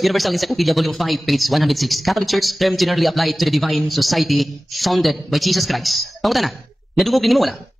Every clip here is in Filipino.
Universal Encyclopedia, Volume 5, page 106. Catholic Church, term generally applied to the divine society founded by Jesus Christ. Pangutan na, nadungog din mo wala?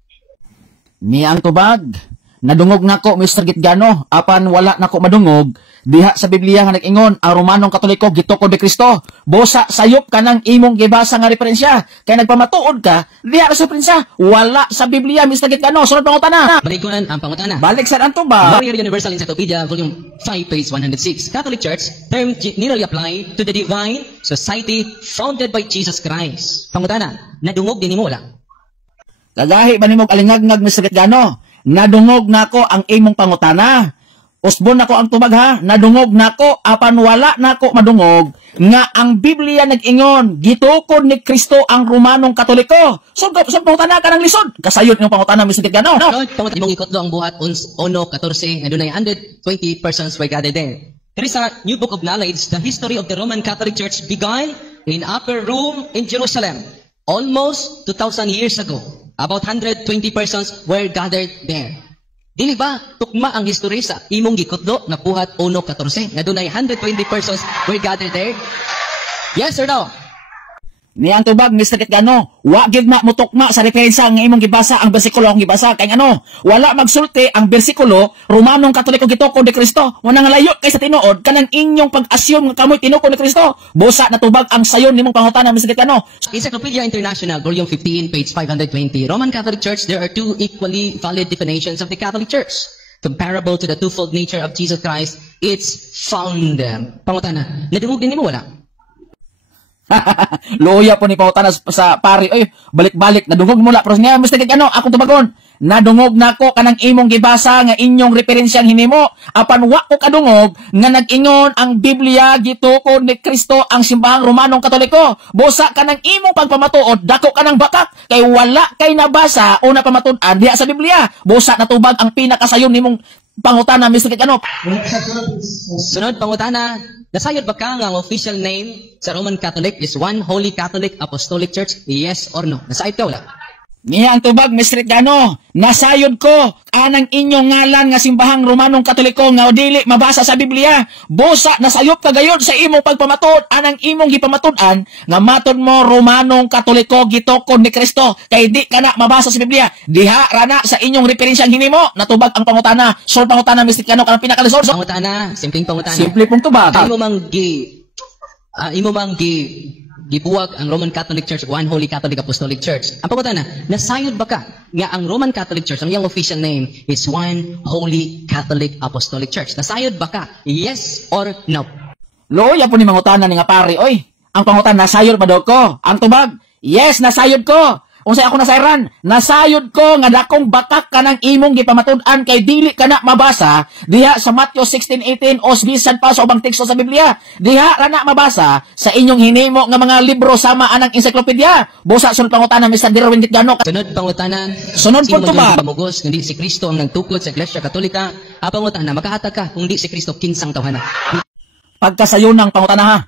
Niyang tubag, nadungog nako Mr. Gitgano, apan wala nako madungog, diha sa Biblia nga nag-ingon, ang Romanong Katoliko gitukod ni Kristo. Bosa sayop ka ng imong gibasa nga referensya, kay nagpamatuod ka, diha sa referensya, wala sa Biblia Mr. Gitgano. Sunod pangutana. Balikunan ang pangutana. Balik sa ang tubag. Warrior Universal Encyclopedia, Volume 5, page 106. Catholic Church, term generally applied to the divine society founded by Jesus Christ. Pangutana, nadungog din mo wala? Kagahi ba nimog alingagngag Mr. Gitgano? Nadungog nako ang imong pangutana. Usbon nako ang tubag ha. Nadungog nako apan wala nako madungog nga ang Biblia nag-ingon gitukod ni Kristo ang Romanong Katoliko. So pangutana ka ng lisod. Kasayod ng pangutana Mr. Gitgano. No? Pangutana imong ikotlo ang buhat 1:14 nga dunay 120 persons were gathered there. There is a new book of knowledge. The history of the Roman Catholic Church began in upper room in Jerusalem almost 2,000 years ago. About 120 persons were gathered there. Dili ba tukma ang history sa imong gikutlo nga buhat 1:14 nga dunay 120 persons were gathered there? Yes or no? Niyang tubag Mr. Gitgano, wa gid ma mutukma sa referensya nga imong gibasa ang bersikulo ang gibasa kay ano? Wala magsulti ang bersikulo Romanong Katoliko gitukod ni Kristo. Wala nga layo kay sa tinuod kanang inyong pag-assume nga kamoy tinukod ni Kristo. Busa na tubag ang sayon nimong pangutana Mr. Gitgano. Encyclopedia International, Volume 15, page 520. Roman Catholic Church, there are two equally valid definitions of the Catholic Church. Comparable to the twofold nature of Jesus Christ, its founder. Pangutana, nadungog din mo wala? Luya po ni pangutana sa pari. Oy, balik-balik nadungog mula pero nga Mr. Gitgano, akong tubagon. Nadungog nako kanang imong gibasa nga inyong referensyang hinimo. Apan wa ko kadungog nga nag-ingon ang Biblia gitukod ni Kristo ang simbahang Romanong Katoliko. Busa kanang imong pagpamatuod, dako kanang bakak kay wala kay nabasa o napamatud-an diha sa Biblia. Busa natubag ang pinakasayon nimong pangutana Mr. Gitgano. Sunod pangutana, nasayod ba ka nga ang official name sa Roman Catholic is One Holy Catholic Apostolic Church? Yes or no? Nasayod ka wala? Niya ang tubag Mr. Gitgano, nasayod ko anang inyong ngalan nga simbahang Romanong Katoliko nga dili mabasa sa Biblia. Busa nasayop ka gayud sa imong pagpamatud anang imong gipamatud-an nga matud mo Romanong Katoliko gitukod ni Kristo kay di kana mabasa sa Biblia. Diha rana sa inyong referensyang hinimo natubag ang pangutana. So pangutana Mr. Gitgano kanang pinakalisod. Pangutana, simpleng pangutana. Simple pong tubag. Imo mang gibuwag ang Roman Catholic Church, One Holy Catholic Apostolic Church. Ang pangutana, nasayod ba ka nga ang Roman Catholic Church, ang iyang official name is One Holy Catholic Apostolic Church? Nasayod ba ka? Yes or no? Loya po ni mangutana ni nga pare. Oy, ang pangutana, nasayod ba daw ko? Ang tubag, yes, nasayod ko. Unsay ako nasayran, nasayod ko nga dakong bakak kanang imong gipamatud-an kay dili kana mabasa diha sa Matthew 16:18 os bisan pa sa ubang teksto sa Biblia. Diha ra na mabasa sa inyong hinimo nga mga libro sama anang encyclopedia. Busa sunod pangutana Mr. Derwin Gitgano. Sunod pangutana. Sunod po to ba? Pamugos kundi si Kristo ang nagtukod sa Iglesia Katolika. Ang pangutana, makahatag ka kung di si Kristo kinsang tawhana? Pagkasayon ng pangutana ha.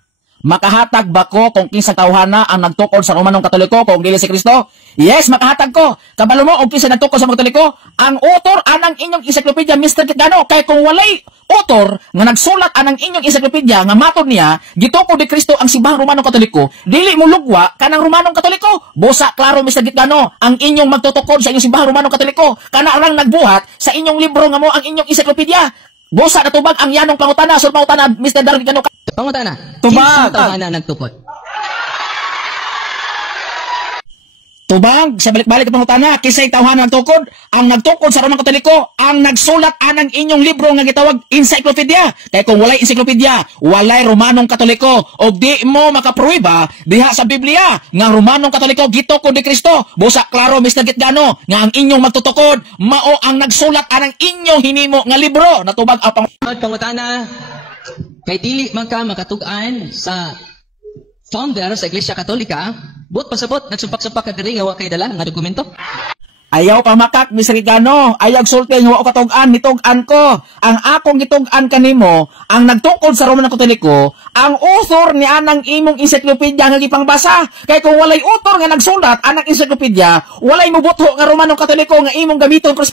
Makahatag ba ko kung kinsang tawhana ang nagtukod sa Romanong Katoliko kung dili si Kristo? Yes, makahatag ko. Kabalo mo, kung kinsa nagtukod sa mga Katoliko, ang author anang inyong encyclopedia, Mr. Gitgano. Kaya kung walay author nga nagsulat anang inyong encyclopedia nga matod niya, gitukod ni Kristo ang simbahang Romanong Katoliko, dili mo lugwa kanang Romanong Katoliko. Busa, klaro, Mr. Gitgano, ang inyong magtutukod sa inyong simbahang Romanong Katoliko, kana lang nagbuhat sa inyong libro nga mo ang inyong encyclopedia. Busa, natubag ang yanong pangutana. So, pangutana, Mr. Darwin Gitgano. Pangutana, tubag. Kinsang tawhana nagtukod? Tubag, sa balik-balik ang pangutana, kinsay tawhana nagtukod? Ang nagtukod sa Roman Katoliko, ang nagsulat anang inyong libro nga gitawag encyclopedia. Kaya kung walay encyclopedia, walay Romanong Katoliko. O di mo makapruiba diha sa Biblia nga Romanong Katoliko gitukod ni Kristo. Busa, klaro, Mr. Gitgano, nga ang inyong magtutukod, mao ang nagsulat anang inyong hinimo nga libro. Natubag ang pangutana, kay dili man ka makatugan sa founder sa Iglesia Katolika, buot pasabot nagsumpak-sumpak ka diri nga wa kay dala nga dokumento. Ayaw pamakak, Mr. Gano. Ayaw sulti nga wa katug-an, nitug-an ko. Ang akong gitug-an kanimo, ang nagtukod sa Roman Katoliko, ang author ni anang imong encyclopedia nga gipangbasa. Kay kung walay author nga nagsulat anang encyclopedia, walay mobutho nga Roman Katoliko nga imong gamiton kung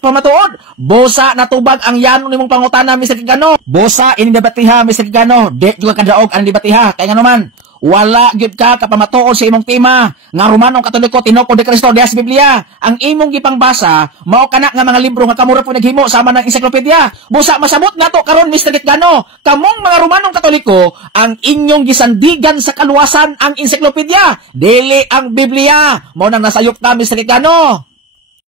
pamatuod. Bosa natubag ang yanon nimong pangutana, Mr. Gano. Bosa ini debatiha, Mr. Gano. Di juga kadaog ang debatiha. Kaya nga naman, wala gyud ka kapamatuod sa imong tema nga Romanong Katoliko tinukod ni Kristo diha sa Biblia. Ang imong gipangbasa mao kana nga mga libro nga kamura po naghimo sama ng encyclopedia. Busa masabot nato karon, Mr. Gitgano, kamong mga Romanong Katoliko ang inyong gisandigan sa kaluwasan ang encyclopedia, dili ang Biblia. Mao nang nasayop ta, Mr. Gitgano.